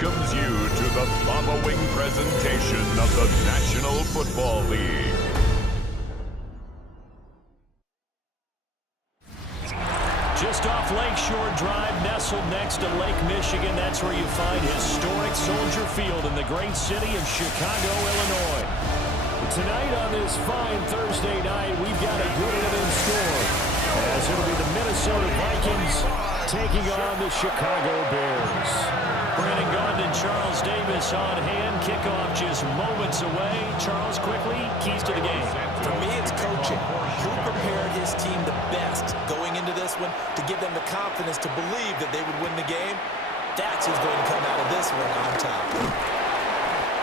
welcomes you to the following presentation of the National Football League. Just off Lakeshore Drive, nestled next to Lake Michigan, that's where you find historic Soldier Field in the great city of Chicago, Illinois. Tonight on this fine Thursday night, we've got a good one in store, as it'll be the Minnesota Vikings taking on the Chicago Bears. Brandon Gaudin and Charles Davis on hand. Kickoff just moments away. Charles, quickly, keys to the game. For me, it's coaching. Who prepared his team the best going into this one to give them the confidence to believe that they would win the game? That's who's going to come out of this one on top.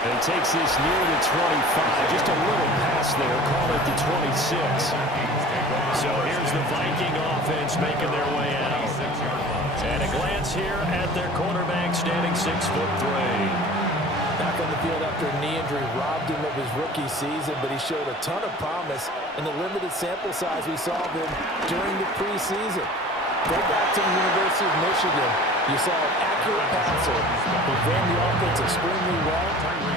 And takes this near the 25. Just a little pass there. Call it the 26. So here's the Viking offense making their way out. And a glance here at their quarterback standing 6'3". Back on the field after a knee injury robbed him of his rookie season, but he showed a ton of promise in the limited sample size we saw of him during the preseason. Go back to the University of Michigan. You saw an accurate passer who ran the offense extremely well,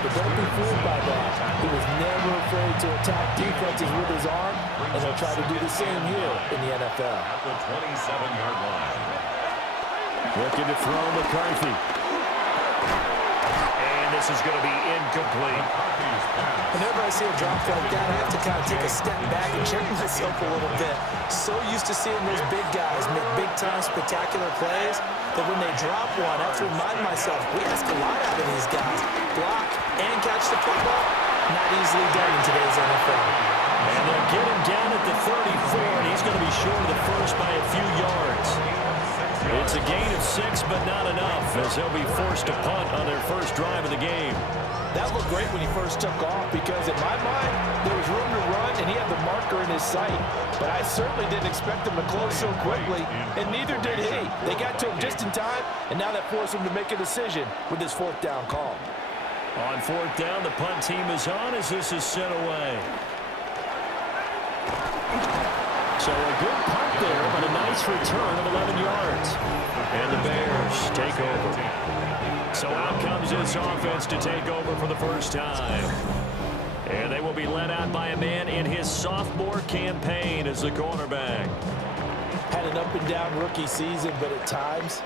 but don't be fooled by that. He was never afraid to attack defenses with his arm, and he'll try to do the same here in the NFL. At the 27-yard line. Looking to throw McCarthy. And this is going to be incomplete. Whenever I see a drop like that, I have to kind of take a step back and check myself a little bit. So used to seeing those big guys make big-time spectacular plays that when they drop one, I have to remind myself, we ask a lot out of these guys. Block and catch the football, not easily done in today's NFL. And they'll get him down at the 34, and he's going to be short of the first by a few yards. It's a gain of 6, but not enough, as they'll be forced to punt on their first drive of the game. That looked great when he first took off because, in my mind, there was room to run, and he had the marker in his sight. But I certainly didn't expect him to close so quickly, and neither did he. They got to him just in time, and now that forced him to make a decision with his fourth down call. On fourth down, the punt team is on as this is sent away. So a good punt there, but a nice return of 11 yards. And the Bears take over. So out comes this offense to take over for the first time. And they will be led out by a man in his sophomore campaign as the cornerback. Had an up-and-down rookie season, but at times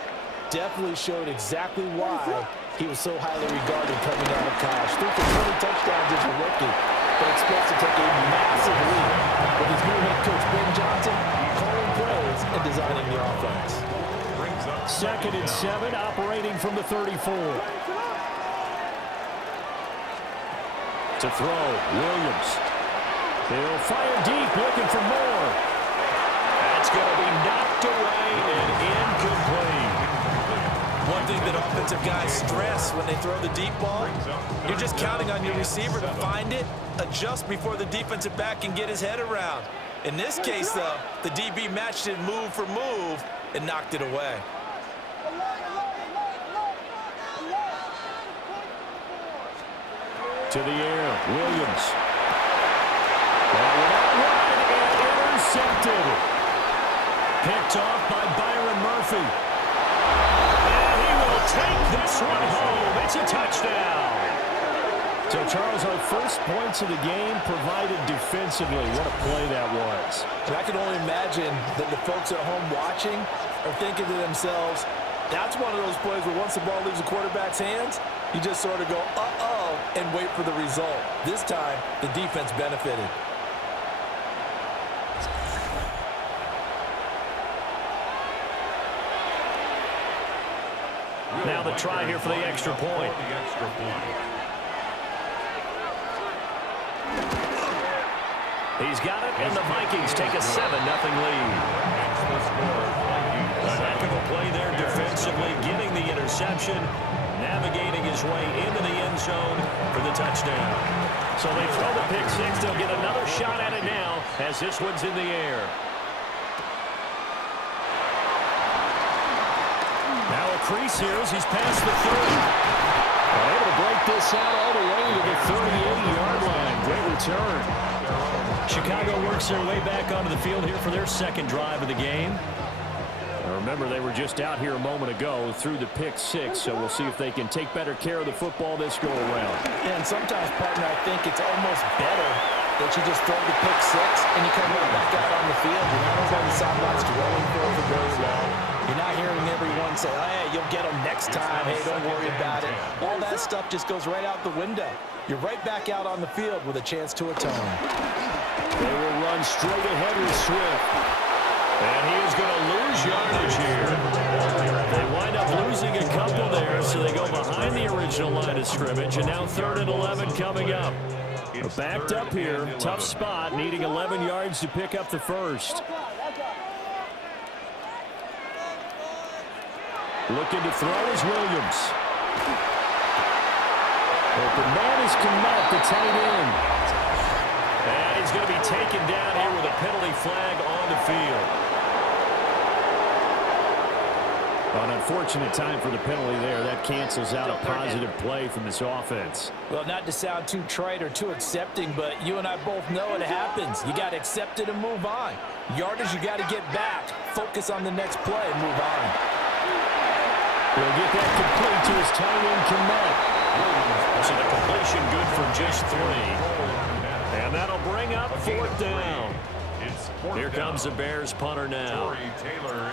definitely showed exactly why he was so highly regarded coming out of college. Threw for 20 touchdowns as a rookie, but expects to take a massive leap with his new head coach, Ben Johnson, calling plays and designing the offense. 2nd and 7, operating from the 34. To throw, Williams. He'll fire deep, looking for more. That's going to be knocked away and incomplete. One thing that offensive guys stress when they throw the deep ball, you're just counting on your receiver to find it, adjust before the defensive back can get his head around. In this case, though, the DB matched it move for move and knocked it away. To the air, Williams. And intercepted. Picked off by Byron Murphy. And he will take this one home. It's a touchdown. So, Charles, our first points of the game provided defensively. What a play that was. And I can only imagine that the folks at home watching are thinking to themselves, that's one of those plays where once the ball leaves the quarterback's hands, you just sort of go, uh-oh, and wait for the result. This time, the defense benefited. Now the try here for the extra point. He's got it, and the Vikings take a 7-0 lead. A heck of a play there defensively, getting the interception, navigating his way into the end zone for the touchdown. So they throw the pick six. They'll get another shot at it now as this one's in the air. Now a crease here as he's past the 30. Able to break this out all the way to the 38-yard line. Great return. Chicago works their way back onto the field here for their second drive of the game. A Remember, they were just out here a moment ago through the pick six, so we'll see if they can take better care of the football this go-around. Yeah, and sometimes, partner, I think it's almost better that you just throw the pick six and you come right back out on the field. You're not on the sidelines dwelling for very long. You're not hearing everyone say, hey, you'll get them next time. Hey, don't worry about it. All that stuff just goes right out the window. You're right back out on the field with a chance to atone. They will run straight ahead with Swift. And he is going to lose yardage here. They wind up losing a couple there, so they go behind the original line of scrimmage, and now 3rd and 11 coming up. We're backed up here, tough spot, needing 11 yards to pick up the first. Looking to throw is Williams. Open man is Kmet, the tight end. And he's going to be taken down here with a penalty flag on the field. An unfortunate time for the penalty there. That cancels out a positive play from this offense. Well, not to sound too trite or too accepting, but you and I both know it happens. You got to accept it and move on. Yardage, you got to get back. Focus on the next play and move on. He'll get that complete to his tight end, Kmet. So the completion good for just 3. And that'll bring up 4th down. Here comes the Bears punter now.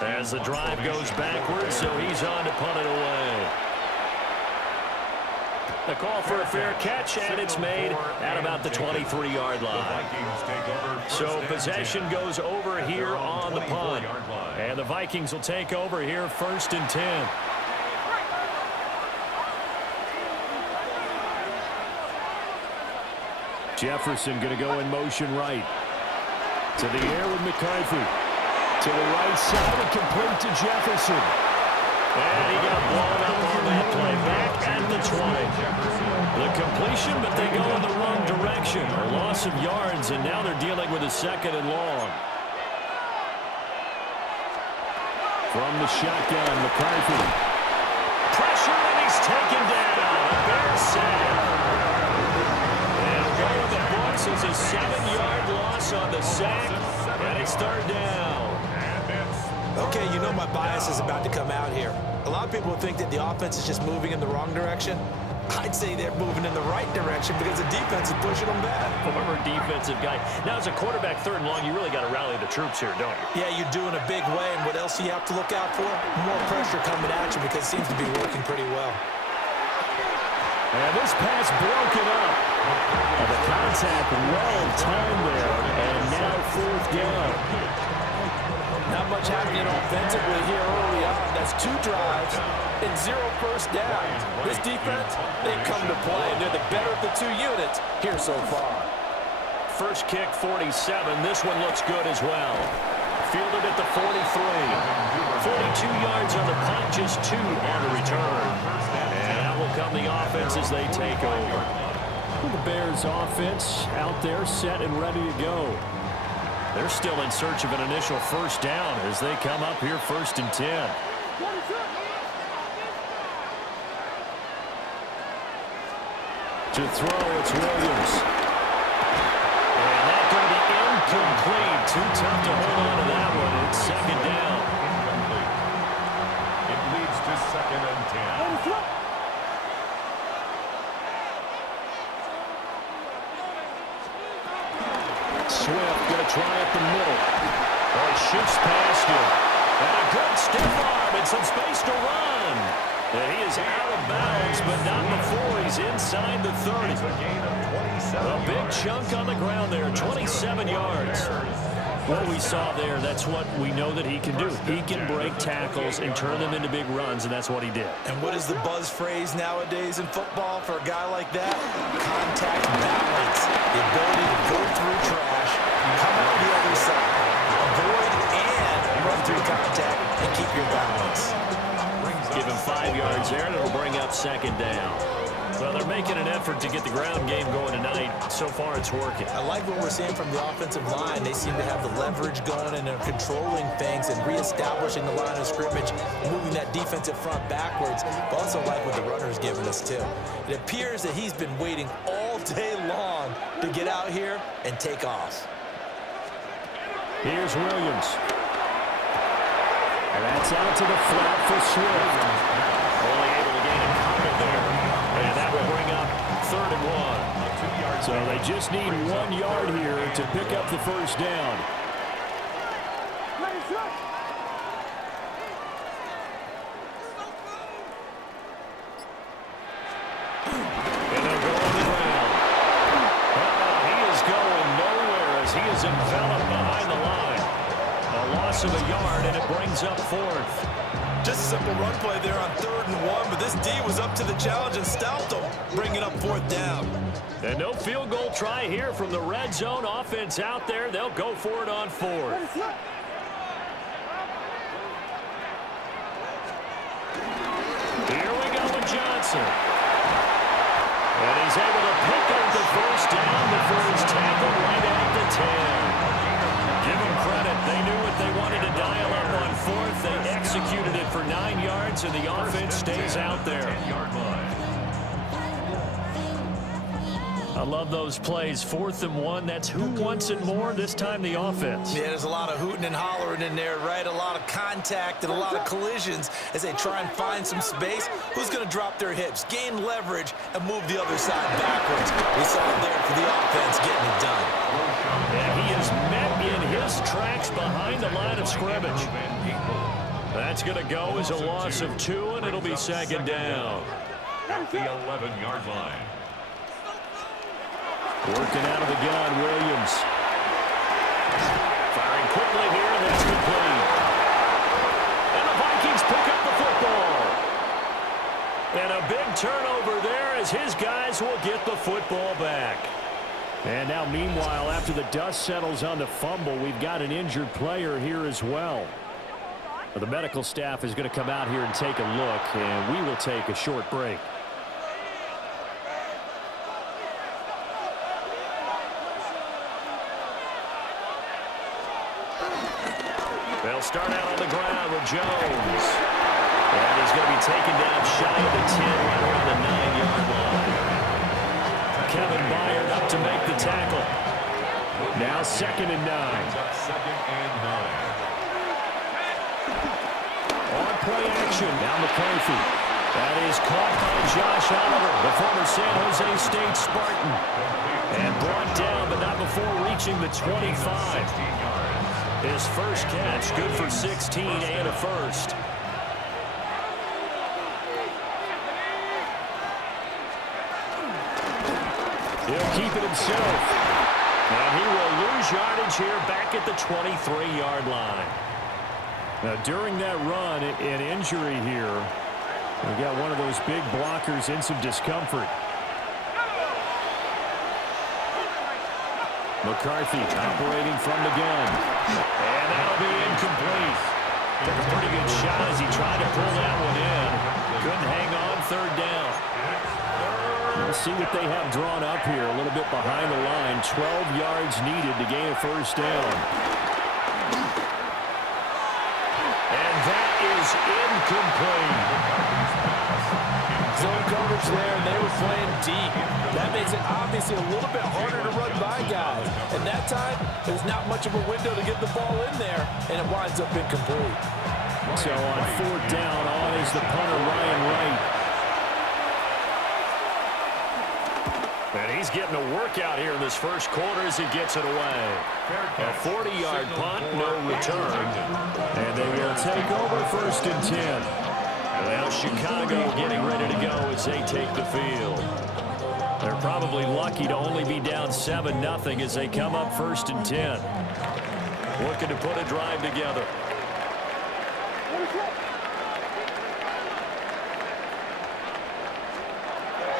As the drive goes backwards, so he's on to punt it away. The call for a fair catch, and it's made at about the 23-yard line. So possession goes over here on the punt. And the Vikings will take over here 1st and 10. Jefferson going to go in motion right. To the air with McCarthy. To the right side and complete to Jefferson. And he got blown up on that play. Back at the 20. The completion, but they go in the wrong direction. A loss of yards, and now they're dealing with a 2nd and long. From the shotgun, McCarthy. Pressure, and he's taken down. A Bears sack. And going the books is a 7-yard loss on the sack, and it's 3rd down. Okay, you know my bias is about to come out here. A lot of people think that the offense is just moving in the wrong direction. I'd say they're moving in the right direction because the defense is pushing them back. Former defensive guy. Now, as a quarterback 3rd and long, you really got to rally the troops here, don't you? Yeah, you're doing a big way, and what else do you have to look out for? More pressure coming at you because it seems to be working pretty well. And this pass broken up. And the contact well timed there, and now 4th down. Not much happening offensively here early on. That's 2 drives and 0 first downs. This defense, they come to play, and they're the better of the 2 units here so far. First kick, 47. This one looks good as well. Fielded at the 43. 42 yards on the punt, just 2 on the return. And out will come the offense as they take over. The Bears offense out there set and ready to go. They're still in search of an initial first down as they come up here 1st and 10. To throw, it's Williams. And that's going to be incomplete. Too tough to hold on to that one. It's 2nd down. It leads to 2nd and 10. Swift going to try up the middle. Oh, he shoots past him. And a good stiff arm and some space to run. And he is out of bounds, but not before he's inside the 30. A big chunk on the ground there, 27 yards. What we saw there, that's what we know that he can do. He can break tackles and turn them into big runs, and that's what he did. And what is the buzz phrase nowadays in football for a guy like that? Contact balance. The ability to go through trash, come out the other side, avoid and run through contact, and keep your balance. Give him 5 yards there, and it'll bring up 2nd down. Well, they're making an effort to get the ground game going tonight. So far, it's working. I like what we're seeing from the offensive line. They seem to have the leverage going, and they're controlling things and reestablishing the line of scrimmage, moving that defensive front backwards. But also like what the runner's giving us, too. It appears that he's been waiting all day long to get out here and take off. Here's Williams. And that's out to the flat for Swift. Only able to gain a couple there. And that will bring up 3rd and 1. So they just need 1 yard here to pick up the first down. And they'll go on the ground. He is going nowhere as he is enveloped behind the line. A loss of a yard, and it brings up 4th. Just a simple run play there on 3rd and 1, but this D was up to the challenge and stopped them, bringing up 4th down. And no field goal try here from the red zone offense out there. They'll go for it on 4th. Here we go with Johnson. And he's able to pick up the first down before he's tackled right at the 10. Give him credit. They knew what they wanted to dial up on 4th. They executed it for 9 yards, and the offense stays out there. I love those plays. 4th and 1. That's who wants it more. This time the offense. Yeah, there's a lot of hooting and hollering in there, right? A lot of contact and a lot of collisions as they try and find some space. Who's going to drop their hips, gain leverage, and move the other side backwards? We saw it there for the offense getting it done. And he is met in his tracks behind the line of scrimmage. That's going to go as a loss of 2, and it'll be 2nd down. At the 11-yard line. Working out of the gun, Williams. Firing quickly here, and that's complete. And the Vikings pick up the football. And a big turnover there as his guys will get the football back. And now, meanwhile, after the dust settles on the fumble, we've got an injured player here as well. The medical staff is going to come out here and take a look, and we will take a short break. They'll start out on the ground with Jones. And he's going to be taken down shy of the 10, right around the 9-yard line. Kevin Byard up to make the tackle. Now 2nd and 9. On play action, now McCarthy. That is caught by Josh Oliver, the former San Jose State Spartan. And brought down, but not before reaching the 25. His first catch, good for 16 and a first. He'll keep it himself. And he will lose yardage here back at the 23-yard line. Now, during that run, an injury here. We got one of those big blockers in some discomfort. McCarthy operating from the gun. And that'll be incomplete. Took a pretty good shot as he tried to pull that one in. Couldn't hang on, 3rd down. We'll see what they have drawn up here. A little bit behind the line. 12 yards needed to gain a first down. And that is incomplete. Zone coverage there, and they were playing deep. That makes it obviously a little bit harder to run by guys. And that time, there's not much of a window to get the ball in there, and it winds up incomplete. So on 4th down, on is the punter, Ryan Wright. And he's getting a workout here in this first quarter as he gets it away. A 40-yard punt, no return. And they will take over 1st and 10. Now Chicago getting ready to go as they take the field. They're probably lucky to only be down 7-0 as they come up 1st and 10. Looking to put a drive together.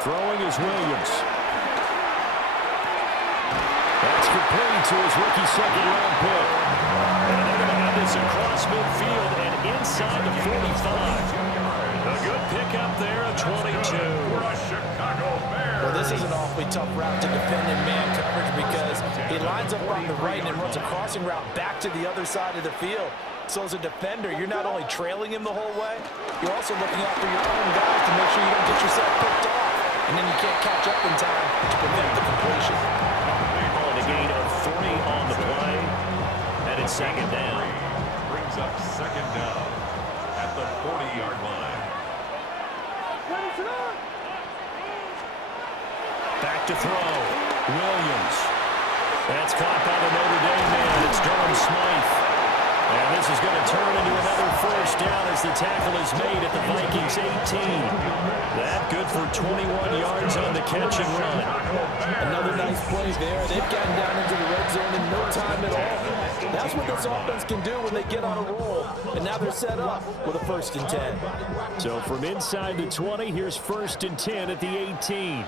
Throwing is Williams. That's complete to his rookie 2nd-round pick. And they're going to have this across midfield and inside the 45. A good pickup there at 22. Well, this is an awfully tough route to defend in man coverage because he lines up on the right and runs a crossing route back to the other side of the field. So as a defender, you're not only trailing him the whole way, you're also looking out for your own guys to make sure you don't get yourself picked off. And then you can't catch up in time to prevent the completion. On a gain of 3 on the play. And it's 2nd down. Brings up 2nd down. at the 40-yard line. Back to throw. Williams. That's caught by the Notre Dame man. It's Durham Smythe. And this is going to turn into another first down as the tackle is made at the Vikings 18. That good for 21 yards on the catch and run. Another nice play there. They've gotten down into the red zone in no time at all. That's what this offense can do when they get on a roll. And now they're set up with a 1st and 10. So from inside the 20, here's 1st and 10 at the 18.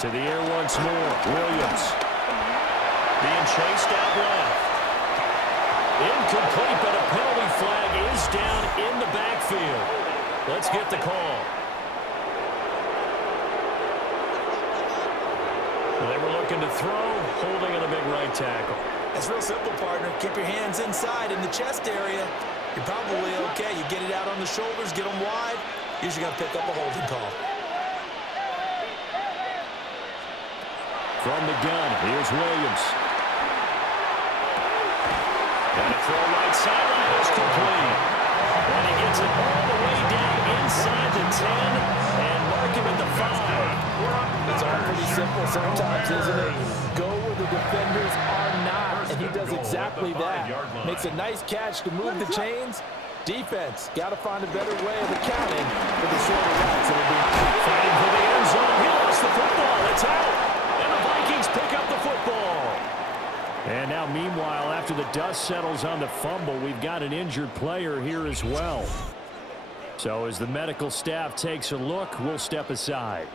To the air once more. Williams. Being chased out left. Incomplete, but a penalty flag is down in the backfield. Let's get the call. They were looking to throw, holding on a big right tackle. It's real simple, partner. Keep your hands inside in the chest area. You're probably okay. You get it out on the shoulders, get them wide. Usually going to pick up a holding call. From the gun, here's Williams. And a throw right sideline is complete. And he gets it all the way down inside the 10 and mark him at the 5. It's all pretty simple sometimes, isn't it? Go where the defenders are not, and he does exactly that. Makes a nice catch to move the chains. Defense, got to find a better way of accounting for the shorter routes. Fighting for the end zone. He lost the football. It's out. And the Vikings pick up the football. And now, meanwhile, after the dust settles on the fumble, we've got an injured player here as well. So as the medical staff takes a look, we'll step aside.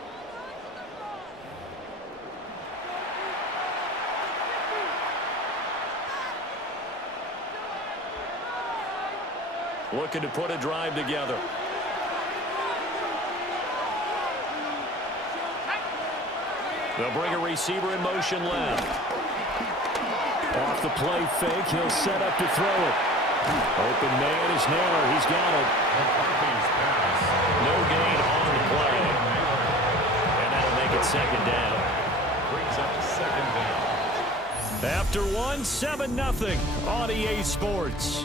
Looking to put a drive together. They'll bring a receiver in motion left. Off the play fake, he'll set up to throw it. Open man is Naylor. He's got it. No gain on the play. And that'll make it 2nd down. Brings up 2nd down. After 1, 7-0 on EA Sports.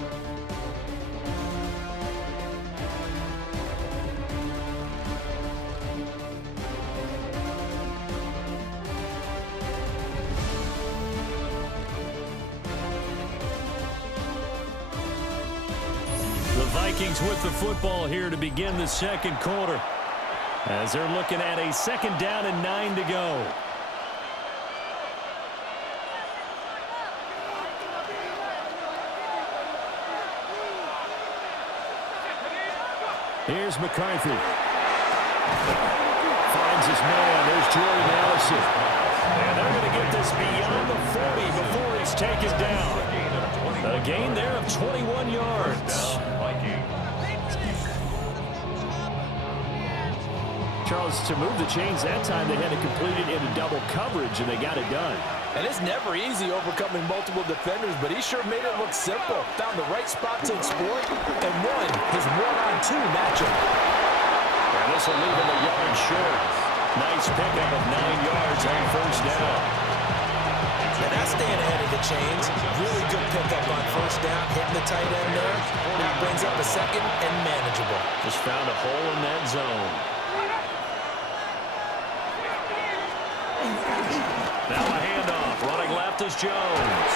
Vikings with the football here to begin the 2nd quarter as they're looking at a 2nd down and 9 to go. Here's McCarthy. Finds his man. There's Jordan Allison. And they're going to get this beyond the 40 before he's taken down. A gain there of 21 yards. Charles, to move the chains that time, they had to complete it into double coverage, and they got it done. And it's never easy overcoming multiple defenders, but he sure made it look simple. Found the right spot to exploit and won his 1-on-2 matchup. And this will leave him a yard short. Nice pickup of 9 yards on 1st down. And that's staying ahead of the chains. Really good pickup on 1st down, hitting the tight end there. Now brings up a 2nd and manageable. Just found a hole in that zone. Now a handoff. Running left is Jones.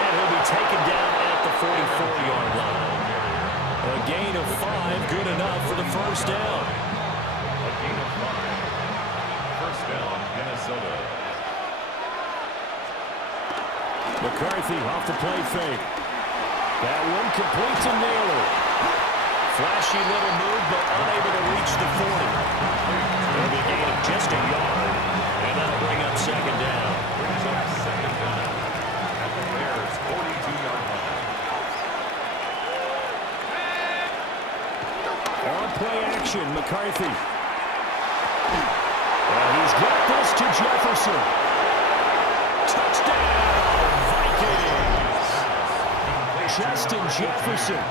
And he'll be taken down at the 44-yard line. A gain of 5, good enough for the 1st down. A gain of 5. 1st down, Minnesota. McCarthy off the play fake. That one complete to Naylor. Flashy little move, but unable to reach the 40. It'll be a gain of just a yard. And that'll bring up 2nd down. Brings up 2nd down at the Bears' 42-yard line. On play action, McCarthy. And he's got this to Jefferson. Touchdown, Vikings! Justin Jefferson,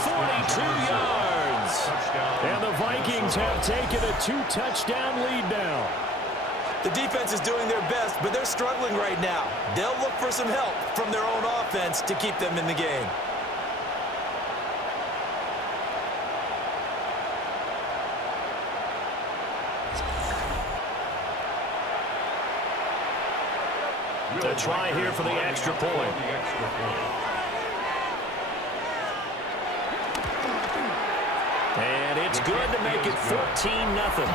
42 yards. And the Vikings have taken a 2-touchdown lead now. The defense is doing their best, but they're struggling right now. They'll look for some help from their own offense to keep them in the game. To try here for the extra point. And it's good to make it 14-0.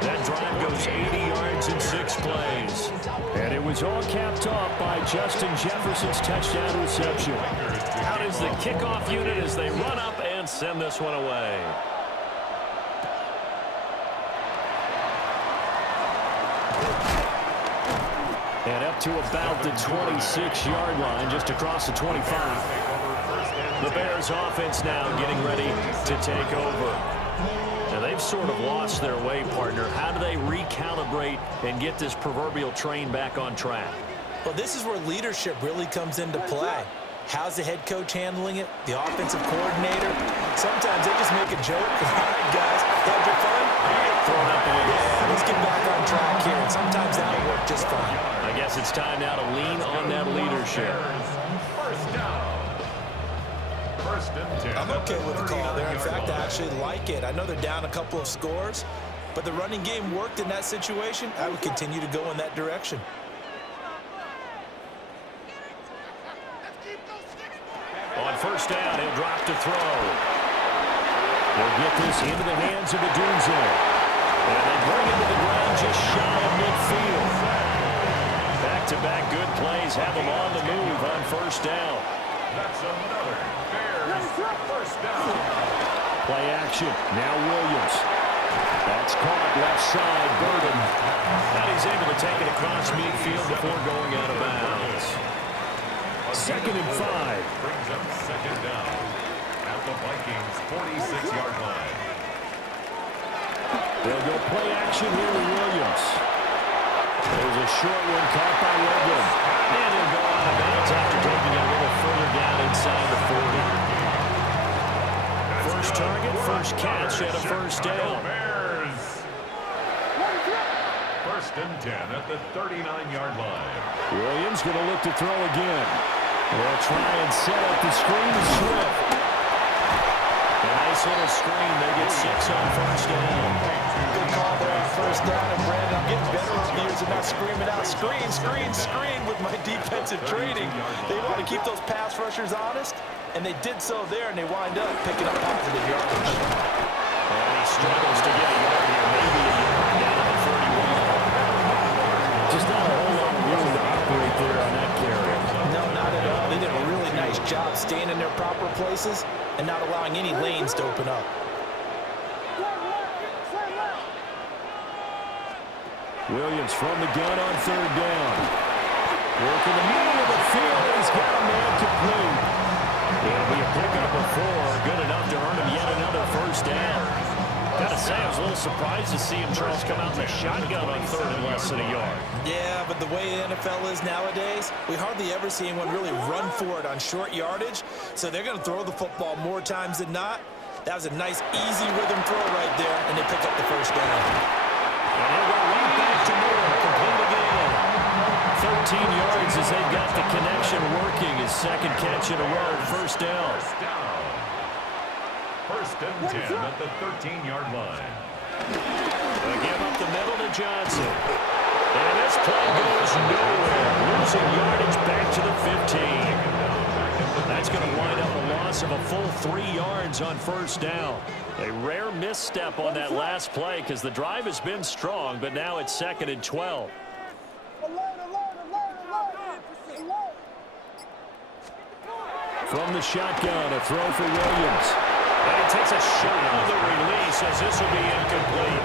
That drive goes 80 yards in 6 plays. And it was all capped off by Justin Jefferson's touchdown reception. Out is the kickoff unit as they run up and send this one away. And up to about the 26-yard line, just across the 25. The Bears offense now getting ready to take over. Now they've sort of lost their way, partner. How do they recalibrate and get this proverbial train back on track? Well, this is where leadership really comes into play. How's the head coach handling it? The offensive coordinator? Sometimes they just make a joke. All right, guys, had your fun? Throw it up a little. Yeah, let's get back on track here. And sometimes that'll work just fine. I guess it's time now to lean on that leadership. First down. First and 10. I'm okay with the call there. In fact, I actually like it. I know they're down a couple of scores, but the running game worked in that situation. I would continue to go in that direction. On first down, he'll drop to throw. They'll get this into the hands of the Dunze. And they bring it to the ground just shy of midfield. Back-to-back good plays have them on the move on first down. That's another Bears first down. Play action. Now Williams. That's caught left side. Burden. And he's able to take it across midfield before going out of bounds. 2nd and 5. Brings up second down at the Vikings 46-yard line. They'll go play action here with Williams. There's a short one caught by Logan. And he'll go out of bounds after taking it a little further down inside the 40. First target, first catch at a first down. Bears. First and 10 at the 39-yard line. Williams going to look to throw again. They'll try and set up the screen to Swift. A nice little screen. They get 6 on first down. Good call there on first down. And Brandon, I'm getting better over the years and not screaming out, screen, screen, screen with my defensive training. They want to keep those pass rushers honest, and they did so there, and they wind up picking up positive yardage. And he struggles to get a yard here, maybe a yard down at the 31. Just not a whole lot of room to operate there on that carry. No, not at all. They did a really nice job staying in their proper places and not allowing any lanes to open up. Williams from the gun on third down. Working the middle of the field. He's got a man complete. It'll be a pickup of 4. Good enough to earn him yet another first down. Gotta say, I was a little surprised to see him, Charles, come out in the shotgun on third and less than a yard. Yeah, but the way the NFL is nowadays, we hardly ever see anyone really run for it on short yardage. So they're going to throw the football more times than not. That was a nice, easy rhythm throw right there, and they pick up the first down. And he'll go right back to Moore, complete again. 13 yards as they've got the connection working. His second catch in a row, first down. First and 10 at the 13-yard line. They give up the middle to Johnson. And this play goes nowhere. Losing yardage back to the 15. That's going to wind up a loss of a full 3 yards on first down. A rare misstep on that last play because the drive has been strong, but now it's 2nd and 12. From the shotgun, a throw for Williams. And he takes a shot on the release as this will be incomplete.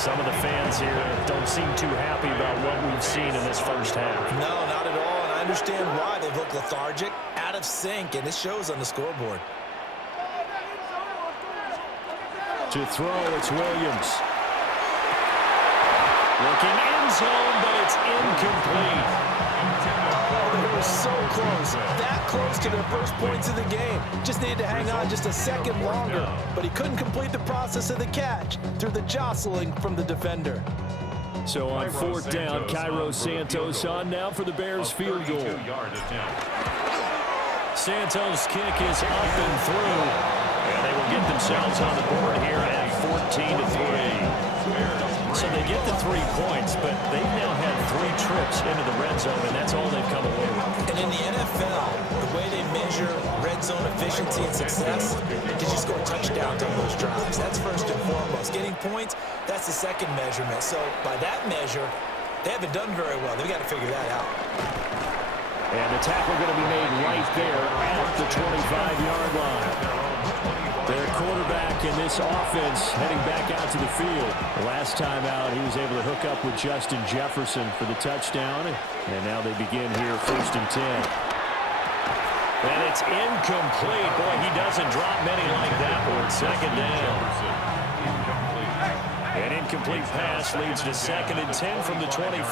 Some of the fans here don't seem too happy about what we've seen in this first half. No, not at all, and I understand why. They look lethargic, out of sync, and it shows on the scoreboard. To throw, it's Williams. Looking end zone, but it's incomplete. were so close, that close to their first points of the game. Just needed to hang on just a second longer, but he couldn't complete the process of the catch through the jostling from the defender. So on fourth down, Cairo Santos on now for the Bears field goal. Santos' kick is up and through, and they will get themselves on the board here at 14-3. So they get the 3 points, but they've now had 3 trips into the red zone, and that's all they've come away with. And in the NFL, the way they measure red zone efficiency and success, did you score touchdowns on those drives? That's first and foremost. Getting points, that's the second measurement. So by that measure, they haven't done very well. They've got to figure that out. And the tackle going to be made right there at the 25-yard line. Their quarterback in this offense heading back out to the field. The last time out, he was able to hook up with Justin Jefferson for the touchdown. And now they begin here first and 10. And it's incomplete. Boy, he doesn't drop many like that one. Second down. An incomplete pass leads to second and 10 from the 25.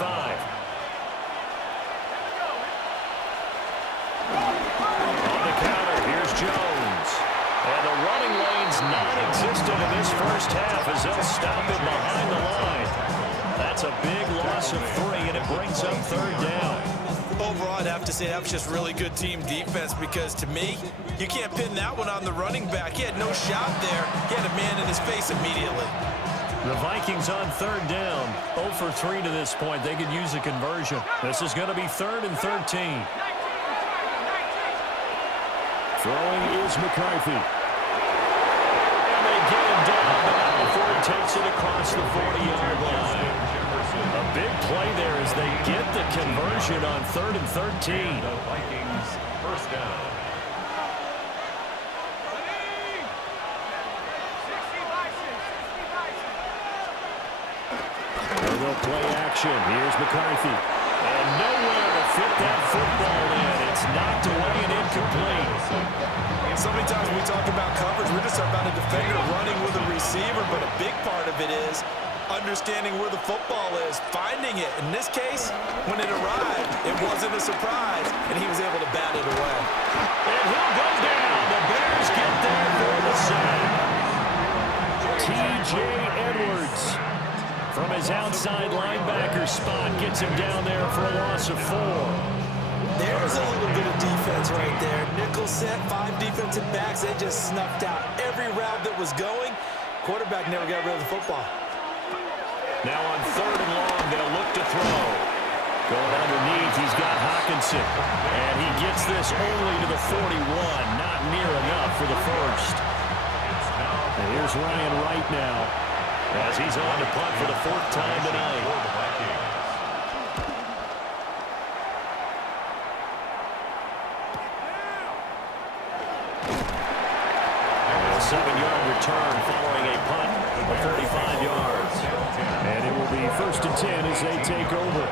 On the counter, here's Jones. And the running lane's non-existent in this first half as they'll stop it behind the line. That's a big loss of 3, and it brings up third down. Overall, I'd have to say that was just really good team defense because, to me, you can't pin that one on the running back. He had no shot there. He had a man in his face immediately. The Vikings on third down. 0 for 3 to this point. They could use a conversion. This is going to be 3rd and 13. Throwing is McCarthy. And they get him down, but not before he takes it across the 40-yard line. A big play there as they get the conversion on 3rd and 13. The Vikings first down. They'll play action. Here's McCarthy. And nowhere to fit that football in. It's knocked away and incomplete. So many times when we talk about coverage, we're just talking about a defender running with a receiver, but a big part of it is understanding where the football is, finding it. In this case, when it arrived, it wasn't a surprise, and he was able to bat it away. And he'll go down. The Bears get there for the sack. T.J. Edwards from his outside linebacker spot gets him down there for a loss of 4. There's a little bit of defense right there. Nickel set, 5 defensive backs. They just snuffed out every route that was going. Quarterback never got rid of the football. Now on 3rd and long, they'll look to throw. Going underneath, he's got Hawkinson. And he gets this only to the 41. Not near enough for the first. And here's Ryan Wright now, as he's on to punt for the 4th time tonight. A 7-yard return following a punt of 35 yards. And it will be 1st and 10 as they take over.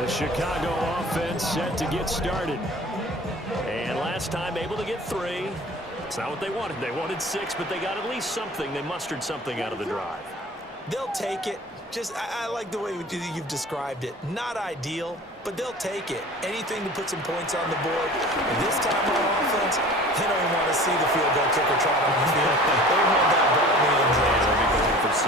The Chicago offense set to get started. And last time able to get 3. It's not what they wanted. They wanted 6, but they got at least something. They mustered something out of the drive. They'll take it. I like the way you've described it. Not ideal, but they'll take it. Anything to put some points on the board. And this time on offense, they don't even want to see the field goal kicker trot on the field. They want that ball in the end zone. They'll be going for 6.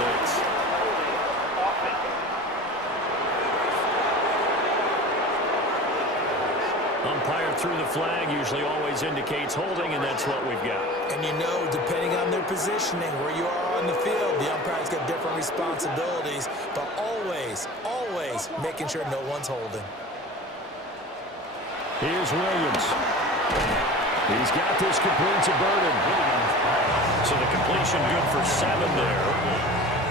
Umpire through the flag usually always indicates holding, and that's what we've got. And you know, depending on their positioning, where you are on the field, the umpire's got different responsibilities, but always, always making sure no one's holding. Here's Williams. He's got this complete to Burden. So the completion good for 7 there.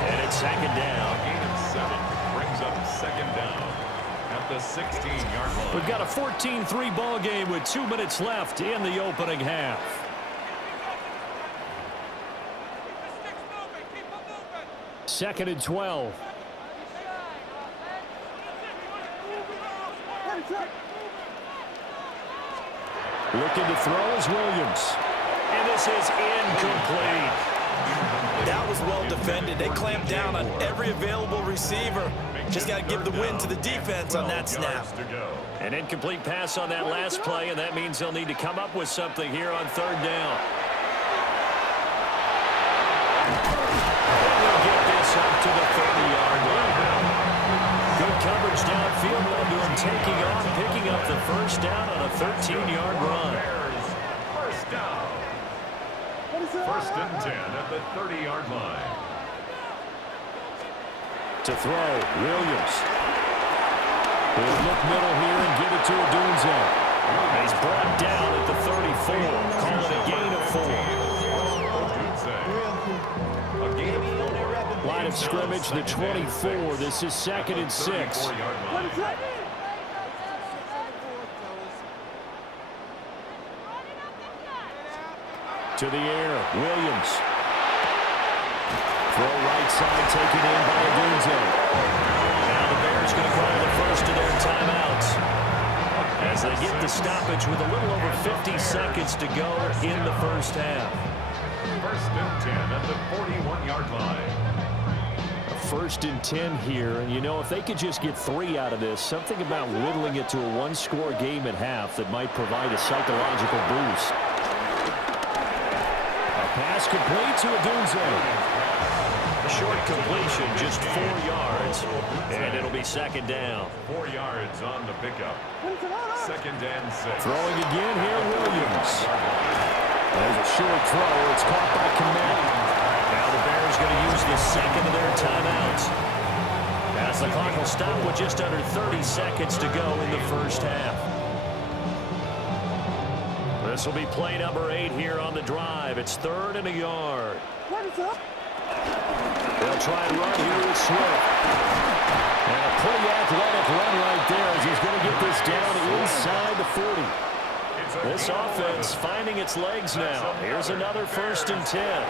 And it's 2nd down. Gain of 7 brings up 2nd down at the 16-yard line. We've got a 14-3 ball game with 2 minutes left in the opening half. Second and 12. Looking to throw is Williams. And this is incomplete. That was well defended. They clamped down on every available receiver. Just got to give the win to the defense on that snap. To go. An incomplete pass on that last play, and that means they'll need to come up with something here on third down. And they'll get this up to the 30-yard line. Good coverage downfield, led to him taking off, picking up the first down on a 13-yard run. First down. First and 10 at the 30-yard line. To throw, Williams. He'll look middle here and give it to Odunze. He's brought down at the 34. Call it a gain of 4. A gain of 4. Line of scrimmage, the 24. This is 2nd and 6. To the air, Williams. Throw right side, taken in by Odunze. Now the Bears going to call the first of their timeouts as they get the stoppage with a little over 50 seconds to go in the first half. First and 10 at the 41-yard line. First and 10 here, and you know, if they could just get 3 out of this, something about whittling it to a one-score game at half that might provide a psychological boost. A pass complete to Odunze. Short completion, just 4 yards, and it'll be 2nd down. 4 yards on the pickup. 2nd and 6. Throwing again here, Williams. There's a short throw. It's caught by Kmet. Now the Bears going to use the second of their timeouts, as the clock will stop with just under 30 seconds to go in the first half. This will be play number 8 here on the drive. It's 3rd and a yard. What is up? They'll try and run here with Swift. And a pretty athletic run right there as he's going to get this down inside the 40. This offense finding its legs now. Here's another 1st and 10.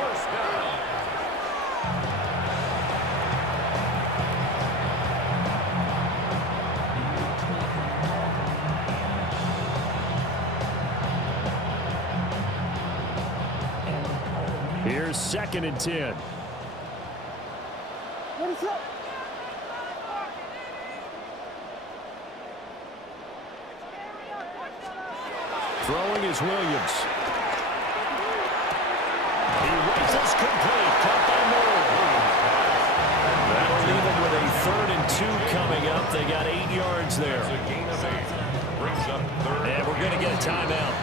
Here's 2nd and 10. What is up? Throwing is Williams. He races complete. Caught by Moore. That'll leave him with a 3rd and 2 coming up. They got 8 yards there. And we're going to get a timeout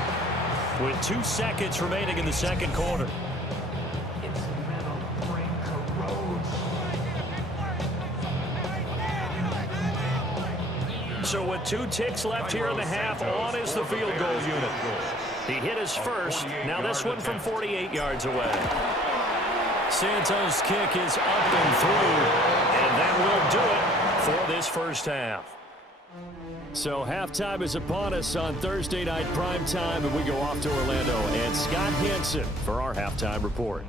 with 2 seconds remaining in the second quarter. So with 2 ticks left here in the half, on is the field goal unit. He hit his first. Now this one from 48 yards away. Santos' kick is up and through, and that will do it for this first half. So halftime is upon us on Thursday night primetime, and we go off to Orlando. And Scott Hansen for our halftime report.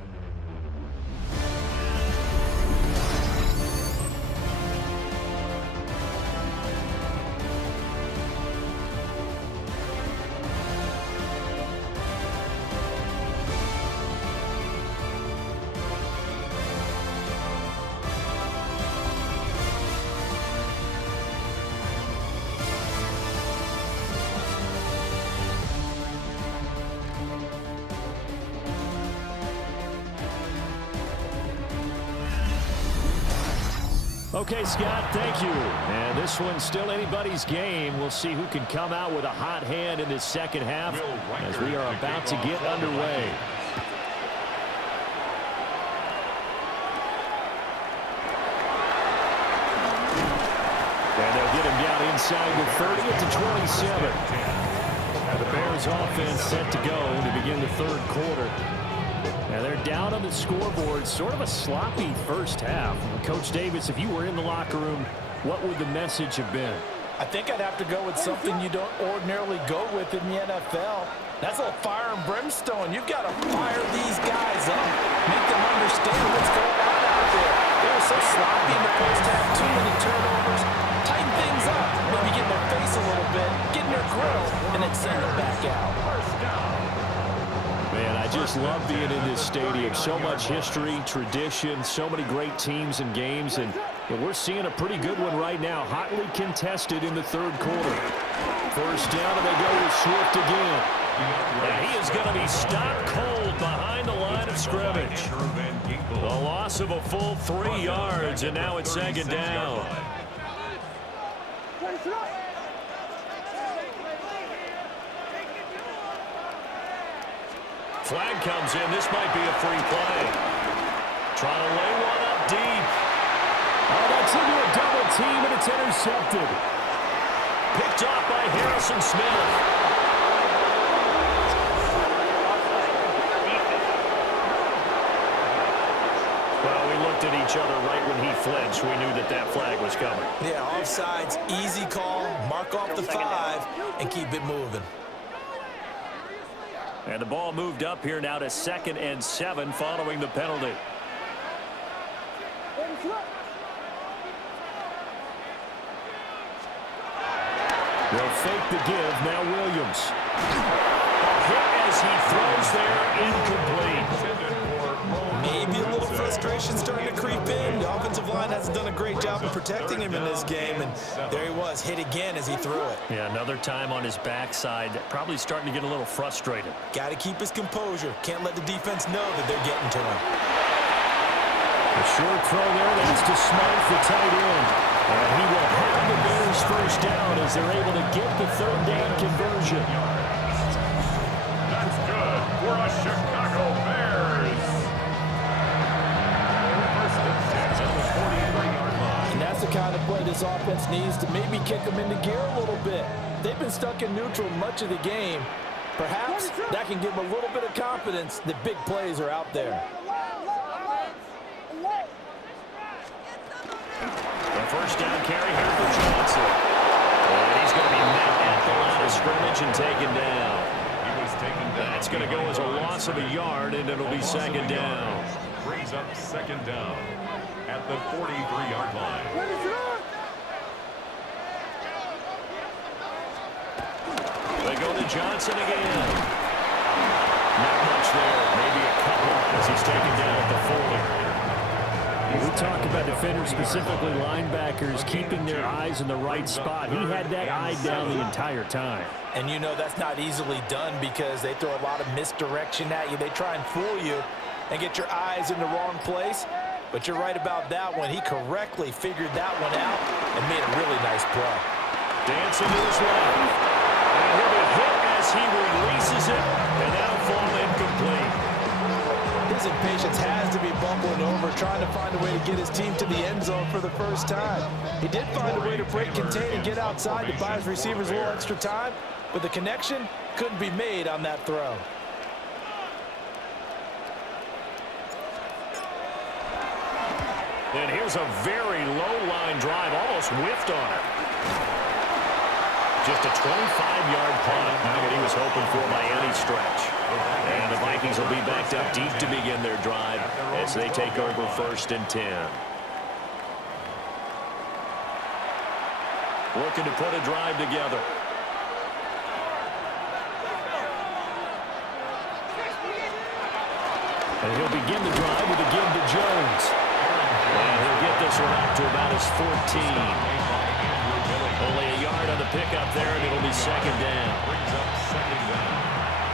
Okay, Scott, thank you. And this one's still anybody's game. We'll see who can come out with a hot hand in this second half as we are about to get underway. And they'll get him down inside the 30 at the 27. The Bears offense set to go to begin the third quarter. And they're down on the scoreboard, sort of a sloppy first half. Coach Davis, if you were in the locker room, what would the message have been? I think I'd have to go with something you don't ordinarily go with in the NFL. That's a little fire and brimstone. You've got to fire these guys up, make them understand what's going on out there. They were so sloppy in the first half, too many turnovers. Tighten things up, maybe get in their face a little bit, get in their grill, and then send them back out. Man, I just love being in this stadium. So much history, tradition, so many great teams and games, and we're seeing a pretty good one right now, hotly contested in the third quarter. First down, and they go with Swift again. And he is going to be stopped cold behind the line of scrimmage. The loss of a full 3 yards, and now it's second down. Flag comes in. This might be a free play. Trying to lay one up deep. Oh, that's into a double team, and it's intercepted. Picked off by Harrison Smith. Well, we looked at each other right when he flinched. We knew that that flag was coming. Yeah, offsides, easy call. Mark off the 5 and keep it moving. And the ball moved up here now to 2nd and 7 following the penalty. They'll fake the give. Now Williams. Hit as he throws there, incomplete. Maybe a little frustration starting to creep in. The offensive line hasn't done a great job of protecting him in this game, and there he was, hit again as he threw it. Yeah, another time on his backside, probably starting to get a little frustrated. Got to keep his composure. Can't let the defense know that they're getting to him. A short throw there, that's to Smith, the tight end. And he will have the Bears first down as they're able to get the 3rd down conversion. That's good for a Chicago Bears. First and 10 at the 43-yard line. And that's the kind of play this offense needs to maybe kick them into gear a little bit. They've been stuck in neutral much of the game. Perhaps that can give them a little bit of confidence that big plays are out there. The first down carry here for Johnson. And he's going to be met at the line of scrimmage and taken down. He was taken down. That's going to go as a loss of a yard, and it'll be 2nd down. Brings up 2nd down at the 43-yard line. They go to Johnson again. Not much there. Maybe a couple as he's taken down at the 40. We talk about defenders, specifically linebackers, keeping their eyes in the right spot. He had that eye down the entire time. And you know that's not easily done because they throw a lot of misdirection at you. They try and fool you and get your eyes in the wrong place. But you're right about that one. He correctly figured that one out and made a really nice play. Dancing to his left. And he'll be hit as he releases it, and that'll fall incomplete. His impatience has to be bubbling over, trying to find a way to get his team to the end zone for the first time. He did find a way to break, contain, and get outside to buy his receivers a little extra time, but the connection couldn't be made on that throw. And here's a very low-line drive, almost whiffed on it. Just a 25-yard punt, not what he was hoping for by any stretch. And the Vikings will be backed up deep to begin their drive as they take over 1st and 10. Looking to put a drive together. And he'll begin the drive with a give to Jones. And he'll get this one out to about his 14. Only a yard on the pickup there, and it'll be 2nd down. Brings up 2nd down